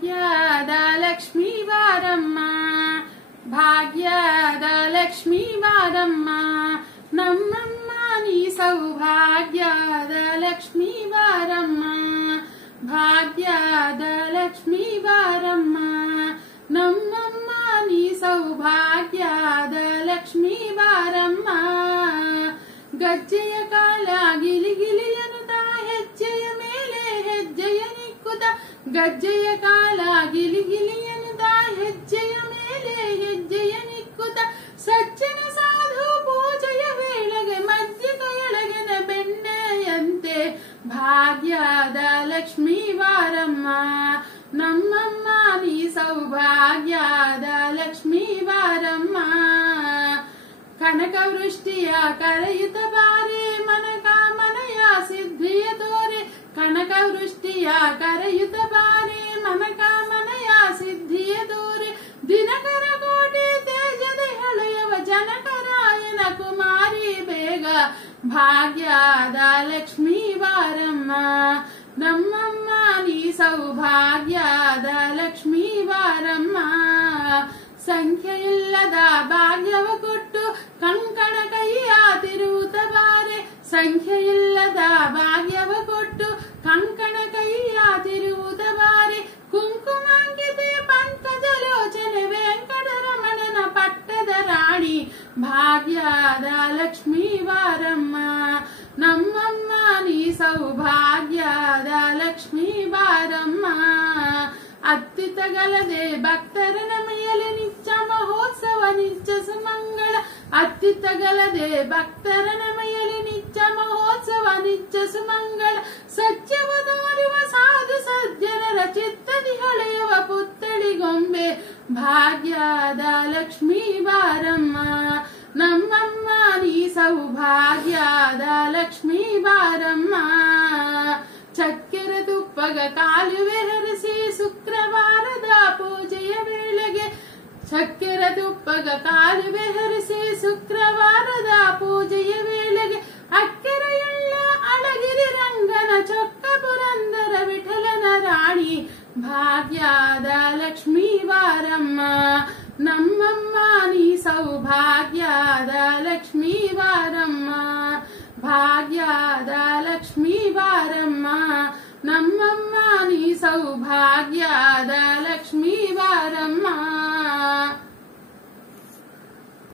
ಭಾಗ್ಯದ ಲಕ್ಷ್ಮೀ ಬಾರಮ್ಮ, ಭಾಗ್ಯದ ಲಕ್ಷ್ಮೀ ಬಾರಮ್ಮ, ನಮ್ಮಮ್ಮ ನೀ ಸೌಭಾಗ್ಯದ ಲಕ್ಷ್ಮೀ ಬಾರಮ್ಮ, ಭಾಗ್ಯದ ಲಕ್ಷ್ಮೀ ಬಾರಮ್ಮ, ನಮ್ಮಮ್ಮ ನೀ ಸೌಭಾಗ್ಯದ ಲಕ್ಷ್ಮೀ ಬಾರಮ್ಮ. ಗಜ್ಜೆಯ ಕಾಲ ಗಿಲಿಗಿಲಿಯನುತ ಹೆಜ್ಜೆಯ ಮೇಲೆ ಹೆಜ್ಜೆಯ ನಿಕ್ಕುತ, ಗಜ್ಜೆಯ ಕಾಲ ಗಿಲಿಗಿಲಿಯನುತ ಹೆಜ್ಜೆಯ ಮೇಲೆ ಹೆಜ್ಜೆಯ ನಿಕ್ಕುತ, ಸಜ್ಜನ ಸಾಧು ಪೂಜೆಯ ವೇಳೆಗೆ ಮಜ್ಜಿಗೆಯೊಳಗಿನ ಬೆಣ್ಣೆಯಂತೆ ಭಾಗ್ಯದ ಲಕ್ಷ್ಮೀ ಬಾರಮ್ಮ, ನಮ್ಮಮ್ಮ ನೀ ಸೌಭಾಗ್ಯದ ಲಕ್ಷ್ಮೀ ಬಾರಮ್ಮ. ಕನಕ ವೃಷ್ಟಿಯ ಕರೆಯುತ್ತ ಬಾರೆ ಮನಕಾಮನೆಯ ಸಿದ್ಧಿಯ ತೋರೆ, ಕನಕ ವೃಷ್ಟಿಯ ಕರೆಯುತ್ತ ಬಾರೆ ಮನಕಾಮನೆಯ ಸಿದ್ಧಿಯ ತೋರೆ, ದಿನಕರ ಕೋಟಿ ತೇಜದ ಹೊಳೆಯವ ಜನಕರಾಯನ ಕುಮಾರಿ ಬೇಗ ಭಾಗ್ಯದ ಲಕ್ಷ್ಮೀ ಬಾರಮ್ಮ, ನಮ್ಮಮ್ಮ ನೀ ಸೌಭಾಗ್ಯದ ಲಕ್ಷ್ಮೀ ಬಾರಮ್ಮ. ಸಂಖ್ಯೆಯಿಲ್ಲದ ಭಾಗ್ಯವ ಕೊಟ್ಟು ಕಂಕಣ ಕೈಯ ತಿರುವುತ ಬಾರೆ, ಸಂಖ್ಯೆಯಿಲ್ಲದ ಭಾಗ್ಯವ ಕೊಟ್ಟು ಕಂಕಣ ಕೈಯ ತಿರುವುತ ಬಾರೆ, ಕುಂಕುಮಾಂಕಿತೆ ಪಂಕಜಲೋಚನೆ ವೆಂಕಟರಮಣನ ಪಟ್ಟದ ರಾಣಿ ಭಾಗ್ಯದ ಲಕ್ಷ್ಮೀ ಬಾರಮ್ಮ, ನಮ್ಮಮ್ಮ ನೀ ಸೌಭಾಗ್ಯದ ಲಕ್ಷ್ಮೀ ಬಾರಮ್ಮ. ಅತ್ತಿತಗಲದೆ ಭಕ್ತರ ನಮೆಯಲು ನಿತ್ಯ ಮಹೋತ್ಸವ ನಿತ್ಯ ಸುಮಂಗಳ, ಅತ್ತಿತಗಲದೆ ಭಕ್ತರ ನಮೆಯಲು ನಿತ್ಯ ಮಹೋತ್ಸವ ನಿತ್ಯ ಸುಮಂಗಳ, ಸತ್ಯವ ತೋರುವ ಸಾಧು ಸಜ್ಜನರ ಚಿತ್ತದಿ ಹೊಳೆಯುವ ಪುತ್ಥಳಿ ಗೊಂಬೆ ಭಾಗ್ಯದ ಲಕ್ಷ್ಮೀ ಬಾರಮ್ಮ, ನಮ್ಮಮ್ಮ ನೀ ಸೌಭಾಗ್ಯದ ಲಕ್ಷ್ಮೀ ಬಾರಮ್ಮ. ಚಕ್ಕೆರ ತುಪ್ಪಗ ಕಾಲುವೆ ಹರಿಸಿ ಶುಕ್ರವಾರದ ಪೂಜೆಯ ವೇಳೆಗೆ, ಚಕ್ಕೆರ ತುಪ್ಪಗ ಕಾಲುವೆ ಹರಿಸಿ ಶುಕ್ರವಾರದ ಪೂಜೆಯ ವೇಳೆಗೆ, ಅಕ್ಕೆರೆಯುಳ್ಳ ಅಳಗಿರಿ ರಂಗನ ಚೊಕ್ಕ ಪುರಂದರ ವಿಠಲನ ರಾಣಿ ಭಾಗ್ಯದ ಲಕ್ಷ್ಮೀ ಬಾರಮ್ಮ, ನಮ್ಮಮ್ಮ ನೀ ಸೌಭಾಗ್ಯದ ಲಕ್ಷ್ಮೀ ಬಾರಮ್ಮ, ಭಾಗ್ಯದ ಲಕ್ಷ್ಮೀ ಬಾರಮ್ಮ, ನಮ್ಮಮ್ಮ ನೀ ಸೌಭಾಗ್ಯದ ಲಕ್ಷ್ಮೀ ಬಾರಮ್ಮ.